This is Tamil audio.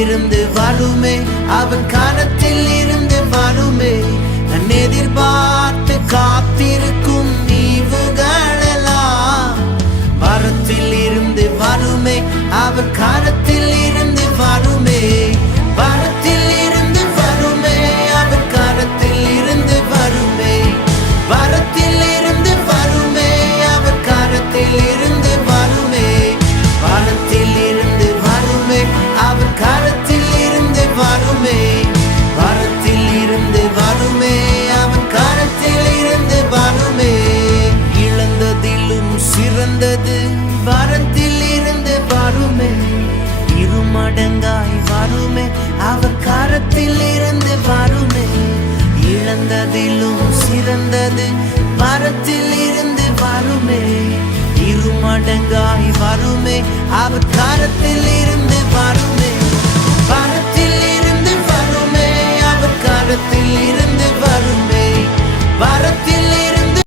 இருந்து வருமே, அவன் கரத்தில் இருந்து வருமே. நான் எதிர்பார்த்து காத்திருக்கும் ஈவுகளெல்லாம் பரத்தில் இருந்து வருமே, அவன் கரத்தில் இருந்து வருமே. பரத்தில் இருந்து வருமே, அவன் கரத்தில் இருந்து வருமே. பரத்தில் இருந்து வருமே, அவன் கரத்தில் இருந்து வருமே. பரத்தில் இருந்து வருமே, அவன் கரத்தில் இருந்து வருமே. பரத்தில் இருந்து வருமே, அவன் கரத்தில் இருந்து வருமே. இழந்ததிலும் சிறந்தது பரத்தில் இருந்து வருமே. இருமடங்காய் வருமே, அவர் கரத்தில் இருந்து வருமே. இழந்ததிலும் சிறந்தது பரத்தில் இருந்து வருமே. இருமடங்காய் வருமே, அவர் கரத்தில்